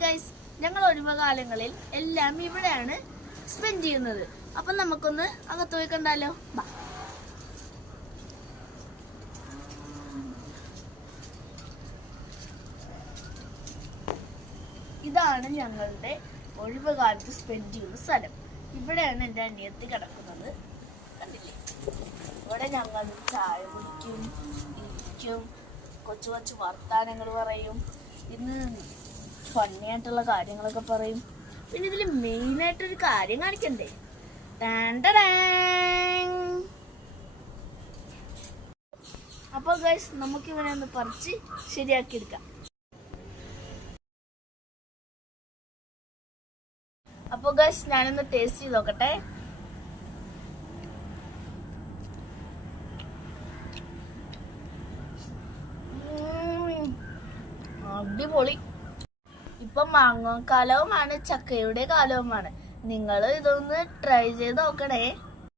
Guys ഞങ്ങൾ ഒഴിവുകാലങ്ങളിൽ എല്ലാം ഇവിടെയാണ് സ്പെൻഡ് ചെയ്യുന്നത്. അപ്പം നമുക്കൊന്ന് അകത്ത് പോയി കണ്ടാലോ? ബാ. ഇതാണ് ഞങ്ങളുടെ ഒഴിവുകാലത്ത് സ്പെൻഡ് ചെയ്യുന്ന സ്ഥലം. ഇവിടെയാണ് എന്റെ അനിയത്തി കിടക്കുന്നത്. കണ്ടില്ലേ? ഇവിടെ ഞങ്ങൾ ചായ കുടിക്കും ഇരിക്കും കൊച്ചു കൊച്ചു വർത്താനങ്ങൾ പറയും. ഇന്ന് ഫണ്ണിയായിട്ടുള്ള കാര്യങ്ങളൊക്കെ പറയും. പിന്നെ ഇതിൽ മെയിനായിട്ടൊരു കാര്യം കാണിക്കണ്ടേ? അപ്പൊ ഗൈസ് ഗൈസ് നമുക്കിവനെ ഒന്ന് പറിച്ച് ശരിയാക്കി എടുക്കാം അപ്പോൾ ഗൈസ് ഞാനൊന്ന് ടേസ്റ്റ് ചെയ്ത് നോക്കട്ടെ. അടിപൊളി. ഇപ്പൊ മാങ്ങ കാലവുമാണ് ചക്കയുടെ കാലവുമാണ്. നിങ്ങൾ ഇതൊന്ന് ട്രൈ ചെയ്ത് നോക്കണേ.